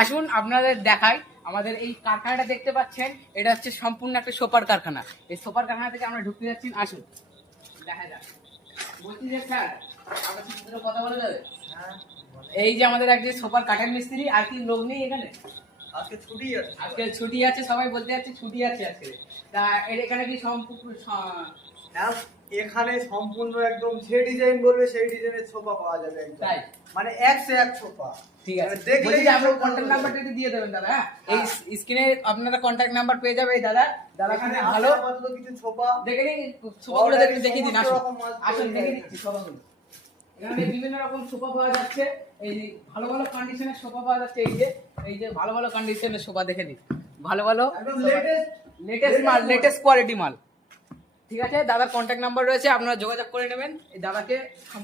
আসুন আপনাদের দেখাই আমাদের এই কারখানাটা দেখতে পাচ্ছেন, এটা হচ্ছে সম্পূর্ণ একটা সোফার কারখানা। এই সোফার কারখানা থেকে আমরা ঢুকতে যাচ্ছি, আসুন দেখা যাক। বলছি যে স্যার আমার সাথে দুটো কথা বলা যাবে? এই যে আমাদের একজন সোফার কাঠের মিস্ত্রি, আর কি লোক নেই এখানে? আজকে ছুটি আছে। আজকে ছুটি আছে, সবাই বলতে যাচ্ছে ছুটি আছে আজকে। তা এখানে কি সম্পূর্ণ হ্যাঁ, এখানে সম্পূর্ণ একদম যে ডিজাইন বলবে সেই ডিজাইনের সোফা পাওয়া যাবে একদম। তাই? মানে এক সে এক সোফা। ঠিক আছে, দেখলেই বলছি যে আপনার কন্ট্যাক্ট নাম্বারটা একটু দিয়ে দেবেন দাদা। এই স্ক্রিনে আপনারা কন্ট্যাক্ট নাম্বার পেয়ে যাবে এই দাদা। দাদা এখানে খুব ভালো। আপাতত কিছু সোফা দেখে নিন সোফাগুলো, দেখে দেখিয়ে দিন। আসুন রকম মাল আসুন পেয়ে দেখে যাবে। দিচ্ছি সোফাগুলো। এখানে বিভিন্ন রকম সোফা পাওয়া যাচ্ছে। এই যে ভালো ভালো কন্ডিশনের সোফা পাওয়া যাচ্ছে। এই যে ভালো ভালো কন্ডিশনের সোফা দেখে নিন, ভালো ভালো একদম লেটেস্ট মাল, লেটেস্ট কোয়ালিটি মাল। ঠিক আছে, দাদার কন্ট্যাক্ট নাম্বার রয়েছে, আপনারা যোগাযোগ করে নেবেন এই দাদাকে।